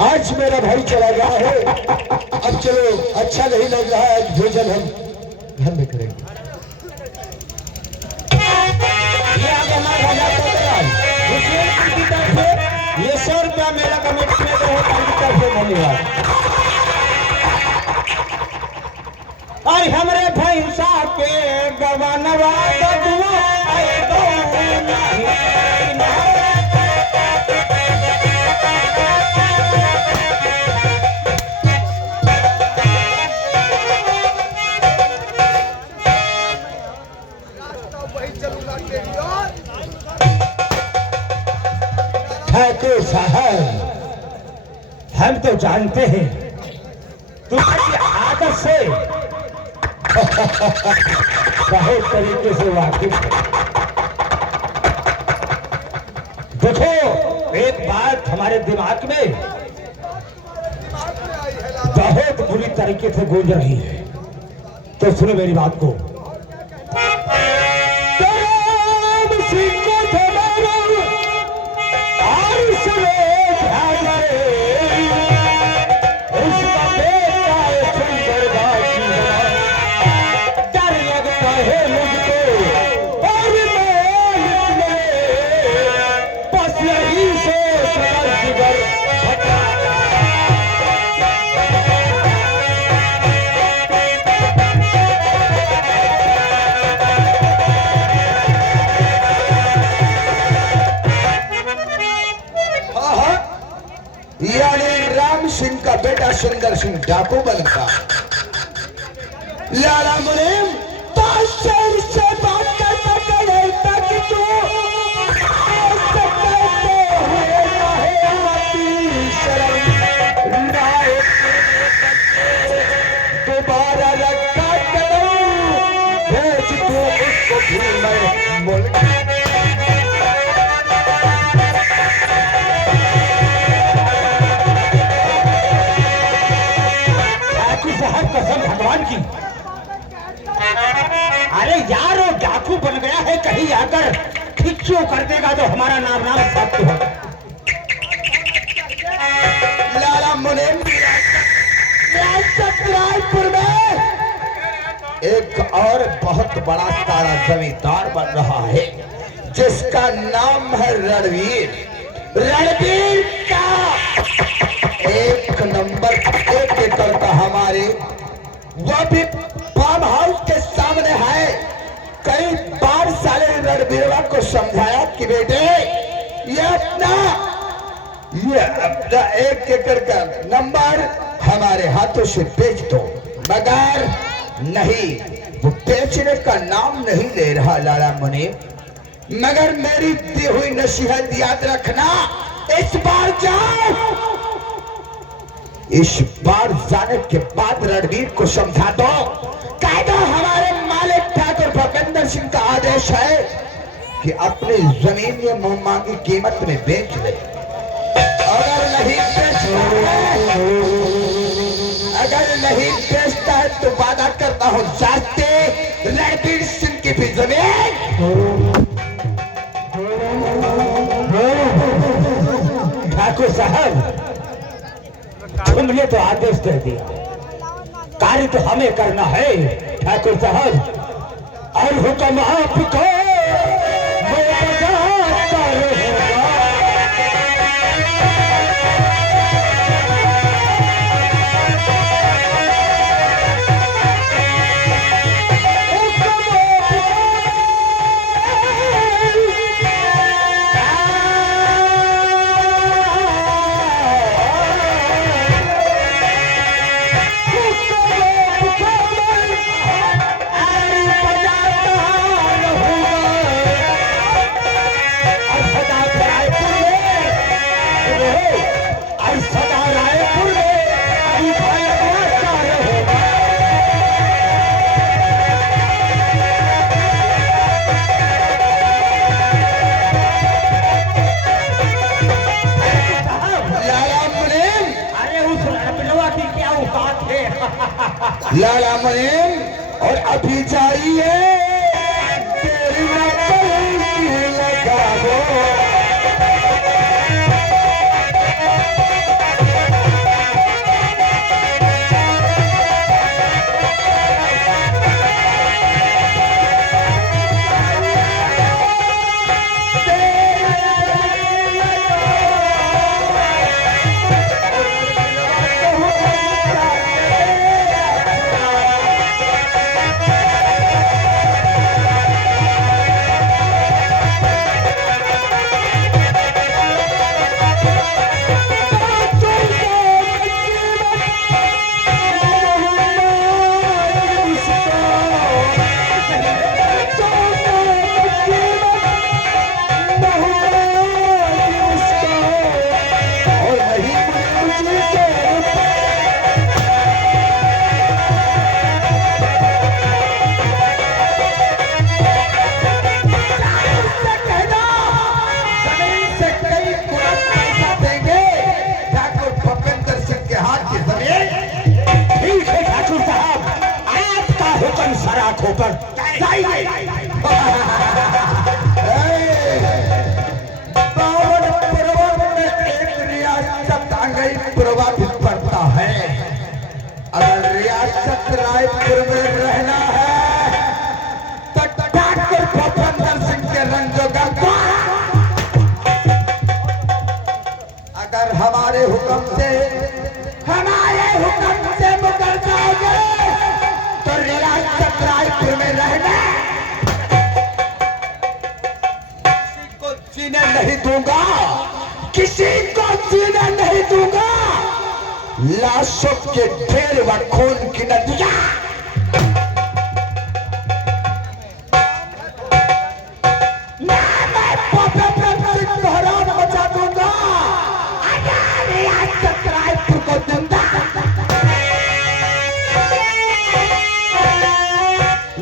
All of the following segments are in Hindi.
आज मेरा भाई चला गया है, अब चलो अच्छा नहीं लग रहा है, भोजन हम घर में करेंगे। ये आगे हमारा राजा कोतवाल, मुस्लिम की तरफ से ये 100 रुपया मेरा कमेटी में तो होता है तरफ से धन्यवाद। और हमरे भैंसा के गवानवा दुआ ठाकुर साहब, हम तो जानते हैं तुम्हारी आदत से बहुत तरीके से वाकिफ है। देखो, एक बात हमारे दिमाग में बहुत बुरी तरीके से गूंज रही है, तो सुनो मेरी बात को। यानी राम सिंह का बेटा सुंदर सिंह डाकू बनता। लाला मुनीम बादशाह से बात करता कहता कि तू दोबारा रखा करूं, भेज तू उसको भी मैं मुल्क। कसम भगवान की, अरे यार वो डाकू बन गया है, कहीं आकर खिच्चू कर देगा तो हमारा नाम सत्य होगा। लाला मुनीम रायपुर में एक और बहुत बड़ा सारा जमींदार बन रहा है, जिसका नाम है रणवीर। रणवीर का 1 नंबर 1 एकड़ का हमारे वह भी फार्म हाउस के सामने है। कई बार साले रणबीरवा को समझाया कि बेटे ये अपना 1 एकड़ का नंबर हमारे हाथों से बेच दो, मगर नहीं, वो बेचने का नाम नहीं ले रहा लाला मुनीम। मगर मेरी दी हुई नसीहत याद रखना, इस बार जाओ, इस बार जाने के बाद रणवीर को समझा दो, कह दो हमारे मालिक ठाकुर भूपेंद्र सिंह का आदेश है कि अपनी जमीन ये मुंह मांगी कीमत में बेच ले। अगर नहीं बेचता है, अगर नहीं बेचता है तो वादा करता हूं जाते रणवीर सिंह की भी जमीन। ठाकुर साहब, तुमने तो आदेश दे दिया, कार्य तो हमें करना है ठाकुर साहब, और हुक्म आपको लाला मुनीम, और अभी जाइए तेरी नकल लगा दो। खोपड़ बावन पर्वत में एक रियासत आंगई पूर्वा भी पड़ता है। अगर रियासत रायपुर में रहना है तो डॉक्टर भूपेंद्र सिंह के रंगों का द्वार। अगर हमारे हुक्म से मुकर जाओगे तो रियासत रायपुर में रहना जीने नहीं दूंगा, किसी को जीने नहीं दूंगा। लाशों के ढेर व खून की नदियां बचा दूंगा। रियासत रायपुर को दूंगा।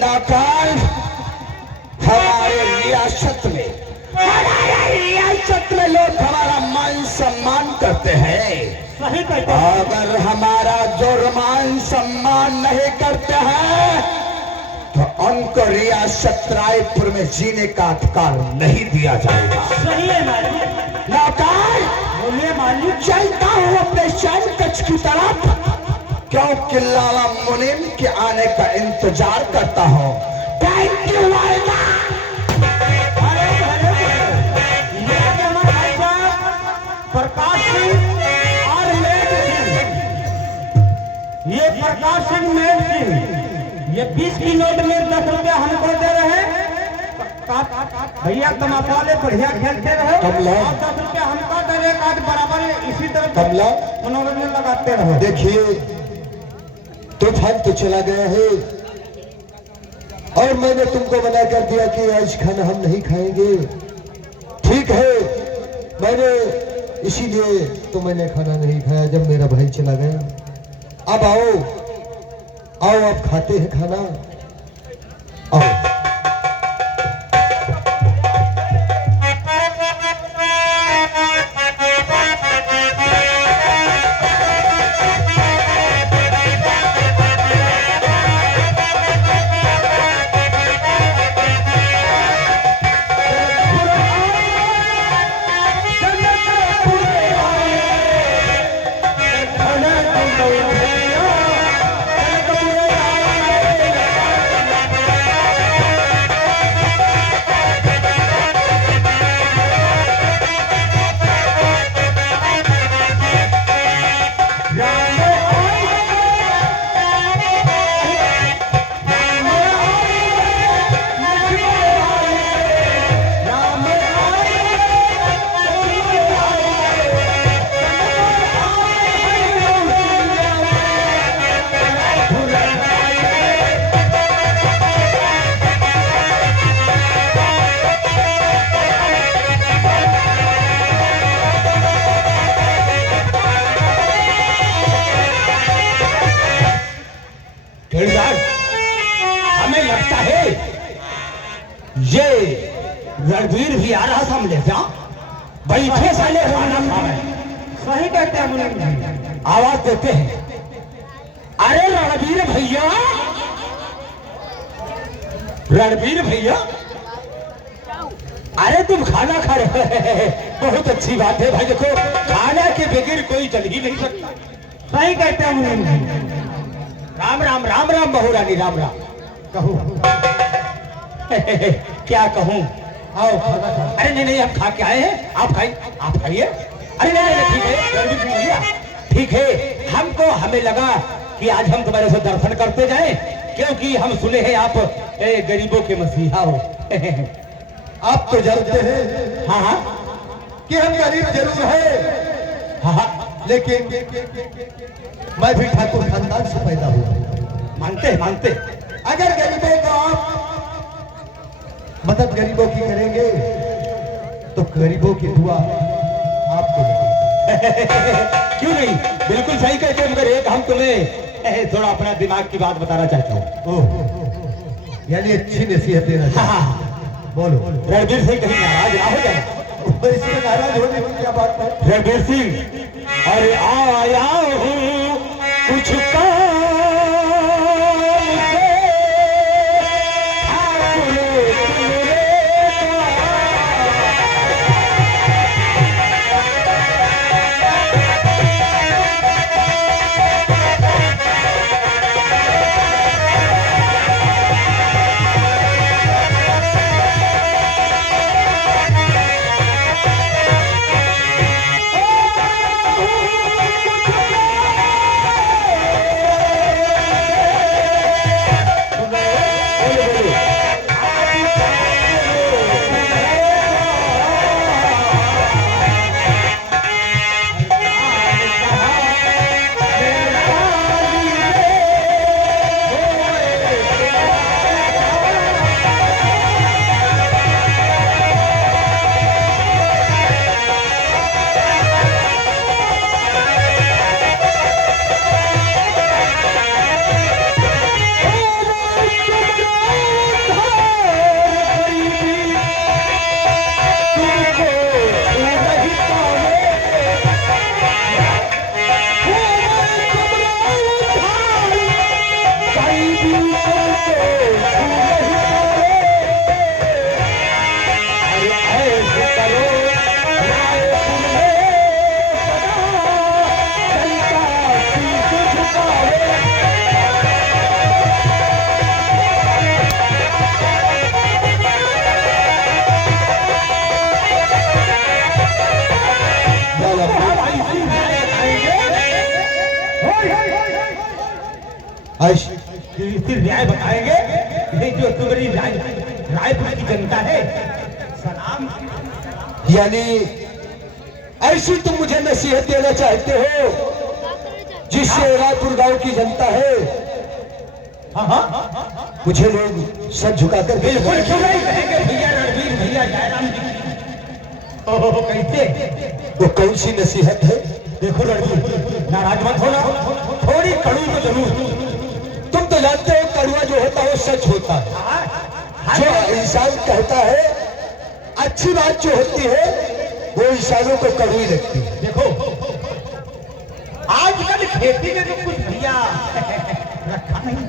नाकाल हमारे रियासत में लोग हमारा मान सम्मान करते हैं। सही कहते अगर हमारा जो मान सम्मान नहीं करते हैं तो उनको रियासत रायपुर में जीने का अधिकार नहीं दिया जाएगा। सही है मालिक। नाकाल बोलिए मालिक। चलता हूँ अपने शैन कक्ष की तरफ, क्योंकि लाला मुनीम के आने का इंतजार करता हूँ। थैंक यू वाइदा। प्रकाश सिंह और मेघ सिंह, ये प्रकाश सिंह मेघ सिंह, ये 20 की नोट में 10 रुपया हमको दे रहे हैं। भैया तमाशा वाले बढ़िया खेलते रहो। 10 रुपया हमको दे रहे, आज बराबर इसी तरह मनोरंजन लगाते रहो। देखिए तूफान तो चला गया है और मैंने तुमको मना कर दिया कि आज खाना हम नहीं खाएंगे। ठीक है, मैंने इसीलिए तो मैंने खाना नहीं खाया जब मेरा भाई चला गया। अब आओ अब खाते हैं खाना। आओ। हमें लगता है ये रणवीर भी आ रहा था। हमने क्या बैठे साले खाना खा रहे। सही कहते हैं मुनीम जी। आवाज देते हैं, अरे रणवीर भैया, रणवीर भैया, अरे तुम खाना खा रहे हैं, बहुत अच्छी बात है भाई। देखो खाना के बगैर कोई चल ही नहीं सकता। सही कहते हैं मुनीम जी। राम राम राम राम बहू रानी, राम राम। कहूँ क्या कहूँ? आओ खाना खा। अरे नहीं नहीं, हम खा के आए हैं, आप खाइए, आप खाइए। अरे नहीं नहीं, ठीक है रणवीर सिंह भैया, ठीक है। हमको हमें लगा कि आज हम तुम्हारे से दर्शन करते जाएं, क्योंकि हम सुने हैं आप गरीबों के मसीहा हो। आप तो जानते हैं हाँ हाँ कि हम गरीब जरूर है, हाँ हाँ, लेकिन मैं भी ठाकुर खानदान से पैदा हुआ। मानते। अगर गरीबों को आप मदद गरीबों की करेंगे तो गरीबों की दुआ आपको लगेगी। क्यों नहीं, बिल्कुल सही कहते हैं। मगर एक हम तुम्हें थोड़ा अपना दिमाग की बात बताना चाहता हूँ। यानी अच्छी नसीहत देना हाँ चाहिए। हाँ, बोलो। रणवीर सिंह कहीं नाराज ना हो जाए। इसमें नाराज होने की क्या बात है? रणवीर सिंह, अरे आया हूँ कुछ काम से, आइश फिर राय बताएंगे। ये जो तुम्हारी रायपुर की जनता है, सलाम। यानी ऐसी तुम मुझे नसीहत देना चाहते हो जिससे रायपुर गांव की जनता है हाँ हाँ, मुझे लोग सर झुकाकर बिल्कुल क्यों नहीं कहेंगे भैया रणवीर भैया जयराम जी। ओह कैसे, वो कौन सी नसीहत है? देखो रणवीर, नाराज मत होना, थोड़ी कड़ू तो जरूर। तुम तो जानते हो कड़वा जो होता है वो सच होता है। जो इंसान कहता है अच्छी बात जो होती है वो इंसानों को कड़वी लगती है। देखो आजकल खेती में तो कुछ भैया रखा नहीं।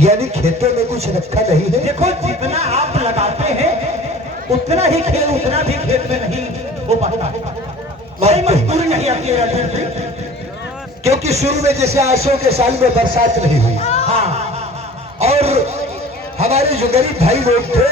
यानी खेतों में कुछ रखा नहीं है। देखो जितना आप लगाते हैं उतना ही उतना भी खेत में नहीं हो पाता। कोई मजदूरी नहीं आती है रणवीर जी। क्योंकि शुरू में जैसे आसों के साल में बरसात नहीं हुई हाँ और हमारे जो गरीब भाई लोग थे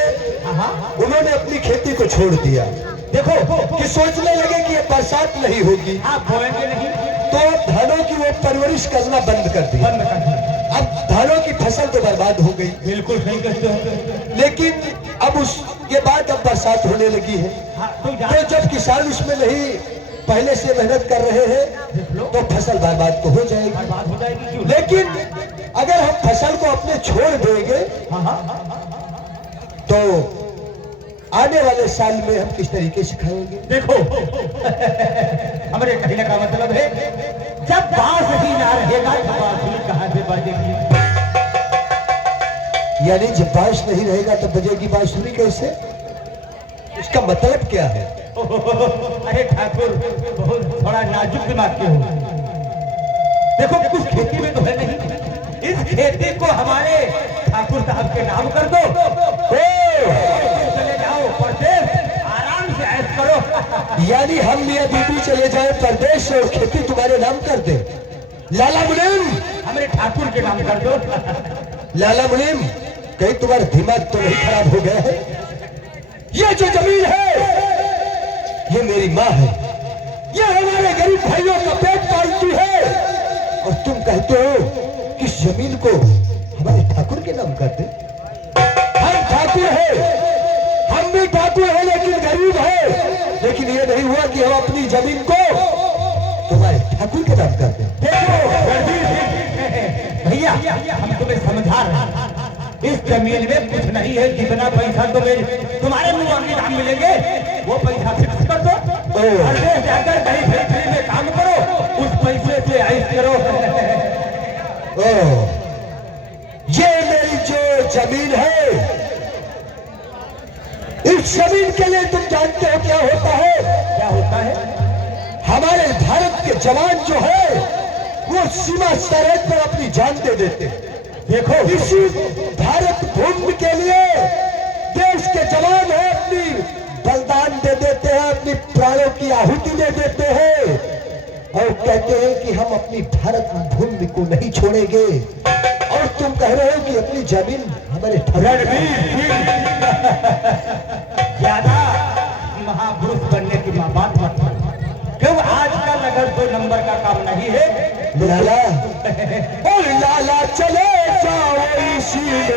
उन्होंने अपनी खेती को छोड़ दिया। देखो कि सोचने लगे कि ये बरसात नहीं होगी आप बोएंगे नहीं तो धानों की वो परवरिश करना बंद कर दी। बंद कर दिया। अब धानों की फसल तो बर्बाद हो गई। बिल्कुल सही कहते हो। लेकिन अब उसके बाद अब बरसात होने लगी है हाँ, तो जब किसान उसमें नहीं पहले से मेहनत कर रहे हैं तो फसल बर्बाद तो हो जाएगी। बर्बाद हो जाएगी क्यों? लेकिन अगर हम फसल को अपने छोड़ देंगे तो आने वाले साल में हम किस तरीके से खाएंगे? देखो हमारे कहने का मतलब है जब बांस ही ना रहेगा तो बांसुरी कहां से बजेगी? यानी जब बांस नहीं रहेगा तो बजेगी बांसुरी कैसे? इसका मतलब क्या है? अरे ठाकुर बहुत थोड़ा नाजुक दिमाग के हो। देखो कुछ खेती में तो है नहीं, इस खेती को हमारे ठाकुर साहब के नाम कर दो। चले जाओ परदेश, आराम से ऐश करो। यानी हम मियां बीबी चले जाए परदेश और खेती तुम्हारे नाम कर दे। लाला मुनीम हमारे ठाकुर के नाम कर दो। लाला मुनीम कहीं तुम्हारा दिमाग तो नहीं खराब हो गया है? ये जो जमीन है ये मेरी माँ है, ये हमारे गरीब भाइयों का पेट पालती है और तुम कहते हो कि इस जमीन को हमारे ठाकुर के नाम कर दे। हम ठाकुर है, हम भी ठाकुर है लेकिन गरीब है। लेकिन ये नहीं हुआ कि हम अपनी जमीन को तुम्हारे ठाकुर के नाम कर दें। देखो भैया हम तुम्हें समझा रहे हैं, इस जमीन में कुछ नहीं है। जितना पैसा तुम्हारे मुंह में दाम मिलेंगे वो पैसा फिक्स कर दो। परदेश जाकर कहीं फैक्ट्री में काम करो, उस पैसे से ऐश करो। ये मेरी जो जमीन है, इस जमीन के लिए तुम जानते हो क्या होता है? क्या होता है? हमारे भारत के जवान जो है वो सीमा सरहद पर अपनी जान दे देते हैं। देखो इसी भारत भूमि के लिए देश के जवान है अपनी बलिदान दे देते हैं, अपनी प्राणों की आहुति दे देते हैं और कहते हैं कि हम अपनी भारत भूमि को नहीं छोड़ेंगे। और तुम कह रहे हो कि अपनी जमीन हमारे ज्यादा महापुरुष बनने की बात मत करो, क्यों आजकल अगर कोई नंबर का काम नहीं है। लाला और लाला चले जाओ इसी में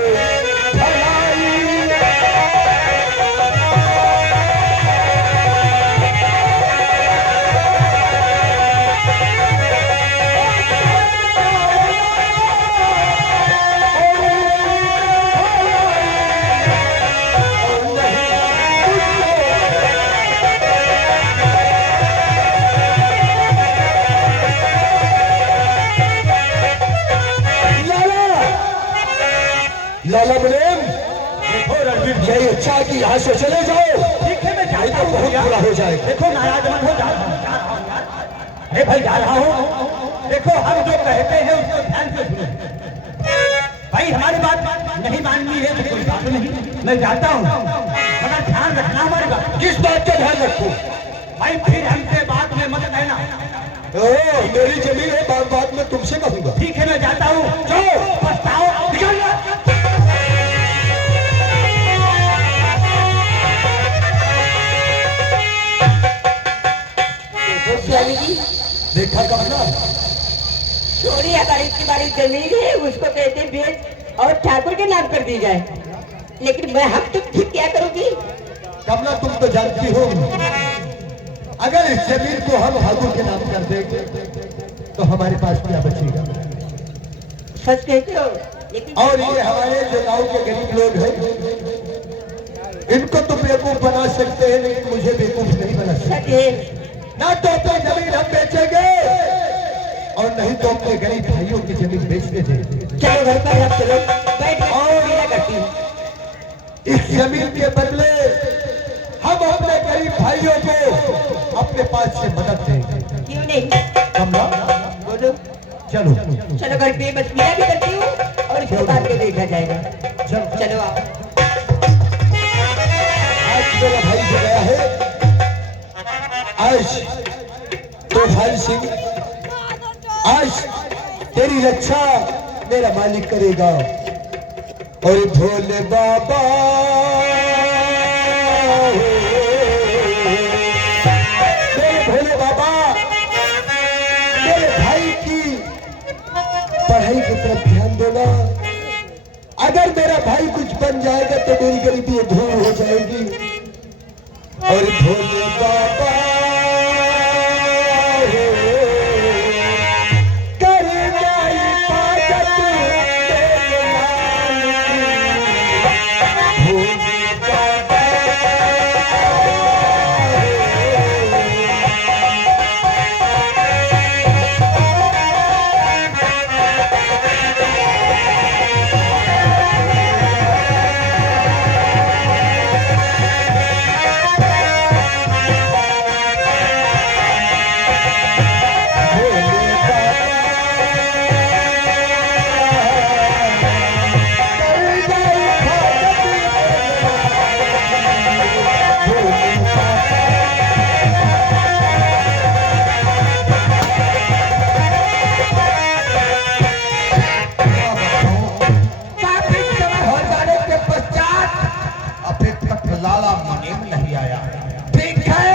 भलाई। लाला मुनीम देखो रणवीर जी, यही अच्छा है कि यहाँ से चले जाओ। ठीक है मैं नहीं जाता तो हूँ बहुत भैया। बुरा हो जाएगा। देखो नाराज मत हो, जा रहा हूँ यार। अरे भाई जा रहा हूँ। देखो हम जो कहते हैं उसको ध्यान से सुनो। भाई हमारी बात नहीं माननी है तो कोई बात नहीं, मैं जाता हूँ, मगर ध्यान रखना हमारी बात। किस बात का ध्यान रखो? भाई फिर हमसे बात में मत कहना। मेरी जमीन है, बात में तुमसे कहूंगा। ठीक है मैं जाता हूँ, जाओ। पछताओ। देखा कब ना थोड़ी हमारी तुम्हारी जमीन है उसको कहते बेच और ठाकुर के नाम कर दी जाए, लेकिन मैं हम तुम ठीक क्या करोगी? कमला तुम तो जानती हो, अगर इस जमीन को हम ठाकुर के नाम कर देंगे तो हमारे पास क्या बचेगा? सच कहते हो, लेकिन और ये हमारे जो गांव के गरीब लोग हैं, इनको तो बेवकूफ बना सकते हैं, लेकिन मुझे बेवकूफ नहीं बना सकते। सच है। ना तो अपनी जमीन हम बेचेंगे और नहीं तो अपने गरीब भाइयों की जमीन बेचने देंगे। चलो घर पर आप चलो, बैठ और मेरा करती हूँ। इस जमीन के बदले हम अपने गरीब भाइयों को अपने पास से मदद देंगे। क्यों नहीं? कमला बोलो। चलो चलो घर पे बस मेरा भी करती हूँ और इसके बाद में देखा जाएगा। चलो आप। आज मेरा भाई जो गया है, आज तो भाई सिंह, आज तेरी रक्षा मेरा मालिक करेगा। और भोले बाबा मेरे भोले बाबा, मेरे भाई की पढ़ाई की तरफ ध्यान देना। अगर मेरा भाई कुछ बन जाएगा तो मेरी गरीबी दूर हो जाएगी। और भोले बाबा करेगा हिफाजत मेरे लाल की। भोले बाबा लाला मुनीम नहीं आया। ठीक है,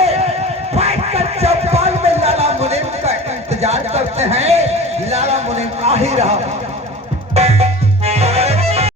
बैठकर चौपाल में लाला मुनीम का इंतजार करते हैं। लाला मुनीम आ ही रहा।